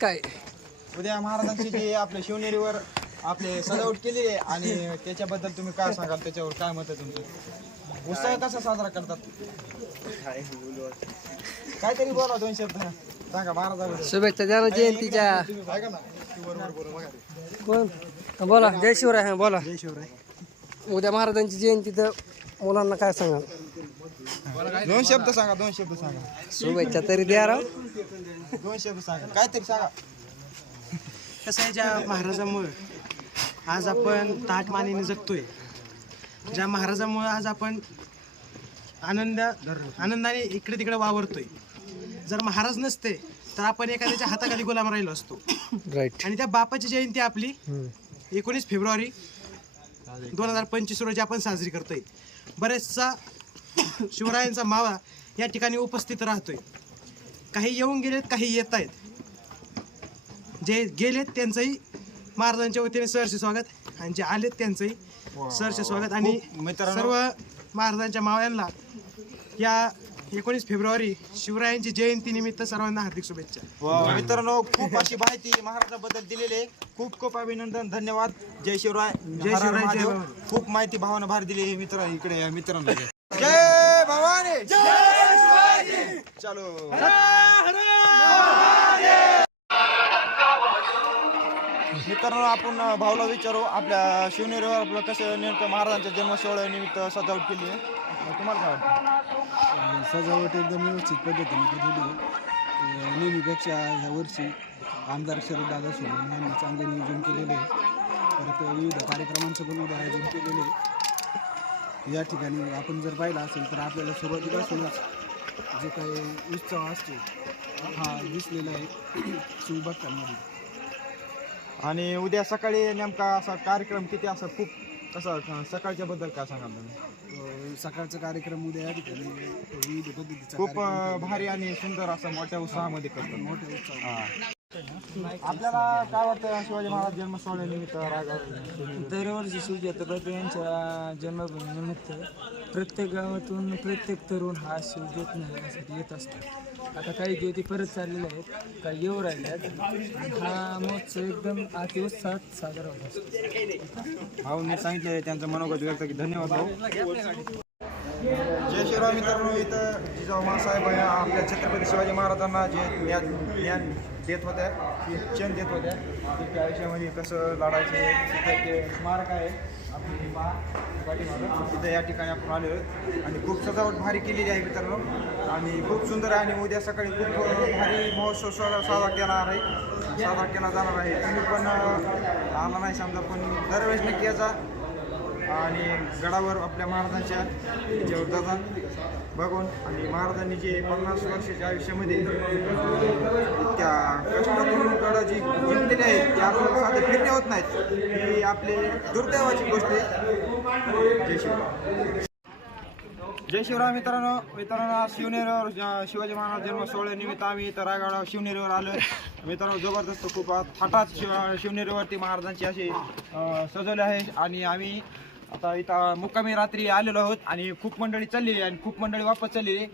काय? उद्या महाराजांची जे आपल्या शिवनेरीवर आपले सजावट केली आहे आणि त्याच्याबद्दल तुम्ही काय सांगाल, त्याच्यावर काय मत आहे तुमचं? उत्सव कसा साजरा करतात? काहीतरी बोला, 2 शब्द सांगा महाराजांबद्दल. शुभेच्छा द्या जयंतीच्या. ऐका ना. कोण बोला? जय शिवराय. हा बोला. जय शिवराय. उद्या महाराजांची जयंती, तर मुलांना काय सांगाल? 2 शब्द सांगा, 2 शब्द सांगा. शुभेच्छा तरी द्या राव. 2 शब्द सांगा, काहीतरी सांगा. कसं आहे, ज्या महाराजामुळे आज आपण ताटमानेने जगतोय, ज्या महाराजामुळे आज आपण आनंदाने इकडे तिकडे वावरतोय. जर महाराज नसते तर आपण एखाद्याच्या हाताखाली गुलाम राहिलो असतो. राईट. आणि त्या बापाची जयंती आपली 19 फेब्रुवारी 2025 रोजी आपण साजरी करतोय. बरेचसा शिवरायांचा मावा या ठिकाणी उपस्थित राहतोय. काही येऊन गेलेत, काही येत आहेत. जे गेलेत त्यांचंही महाराजांच्या वतीने सहर्ष स्वागत, आणि जे आलेत त्यांचंही सहर्ष स्वागत. आणि सर्व महाराजांच्या मावळ्यांना या 19 फेब्रुवारी शिवरायांची जयंती निमित्त सर्वांना हार्दिक शुभेच्छा. मित्रांनो, खूप अशी माहिती महाराजांबद्दल दिलेली आहे. खूप खूप अभिनंदन, धन्यवाद. जय शिवराय. जय शिवराय. महादेव. खूप माहिती भावानं भार दिली आहे मित्र. इकडे या मित्रांनो. जय भवानी. जय शिवाजी. चलो. मित्रांनो, आपण भाऊला विचारू, आपल्या शिवनेरीवर आपलं कसं नेमकं महाराजांच्या जन्मसोहळ्यानिमित्त सजावट केली आहे. तुम्हाला काय वाटतं? सजावट एकदम व्यवस्थित पद्धतीने केलेली आहे. नेहमीपेक्षा ह्या वर्षी आमदार शरददादा सोनवणे यांनी चांगले नियोजन केलेले आहे. परत विविध कार्यक्रमांचं पण उद्या आयोजन केलेले आहे. या ठिकाणी आपण जर पाहिलं असेल तर आपल्याला सुरुवातीपासूनच जे काही उत्सव असतो हा दिसलेला आहे शिवभक्तांमध्ये. आणि उद्या सकाळी नेमका असा कार्यक्रम किती असा, खूप कसं सकाळच्या बद्दल काय सांगाल तुम्ही? सकाळचा कार्यक्रम उद्या या ठिकाणी विविध पद्धतीचा खूप भारी आणि सुंदर असं मोठ्या उत्साहामध्ये करतात. मोठे उत्सव. आपल्याला काय वाटतं शिवाजी महाराज जन्मसोहळ्यानिमित्त रायगड? दरवर्षी शिवजी छत्रपती यांच्या जन्मभूमीनिमित्त प्रत्येक गावातून प्रत्येक तरुण हा शिवज्योत नेण्यासाठी येत असतो. आता काही ज्योती परत चाललेल्या आहेत, काही येऊ राहिल्या आहेत. हा महोत्सव एकदम अतिउत्साहात साजरा होत असतो. भाऊंनी सांगितले त्यांचं मनोगत व्यक्त की. धन्यवाद भाऊ. जय शिवराय. मित्रांनो, इथं जिजाऊ माँसाहेब आपल्या छत्रपती शिवाजी महाराजांना जे ज्ञान देत होत्या, शिक्षण देत होत्या, त्या आयुष्यामध्ये कसं लढायचे तिथे ते स्मारक आहे आपली पाठीमागं. तिथं या ठिकाणी आपण आलेलो आहोत आणि खूप सजावट भारी केलेली आहे मित्रांनो, आणि खूप सुंदर आहे. आणि उद्या सकाळी खूप भारी महोत्सव साजरा केला जाणार आहे. तुम्ही पण आला नाही समजा, पण दरवेळेस नक्की याचा आणि गडावर आपल्या महाराजांच्या याच्यावर जाता बघून. आणि महाराजांनी जे 50 वर्षाच्या आयुष्यामध्ये इतक्या कष्टातून गड जी जिंकलेले आहेत ते आपल्याला साधे फिरणे होत नाहीत, ही आपले दुर्दैवाची गोष्ट आहे. जय शिवराय. जय शिवराय. मित्रांनो शिवनेरीवर शिवाजी महाराज जन्म सोहळ्यानिमित्त आम्ही इथं रायगड शिवनेरीवर आलो. मित्रांनो, जबरदस्त खूप थाटात शिवनेरीवरती महाराजांची अशी सजवले आहे. आणि आम्ही आता इथं मुक्कामी रात्री आलेलो आहोत आणि खूप मंडळी चाललेली आणि खूप मंडळी वापस चाललेली.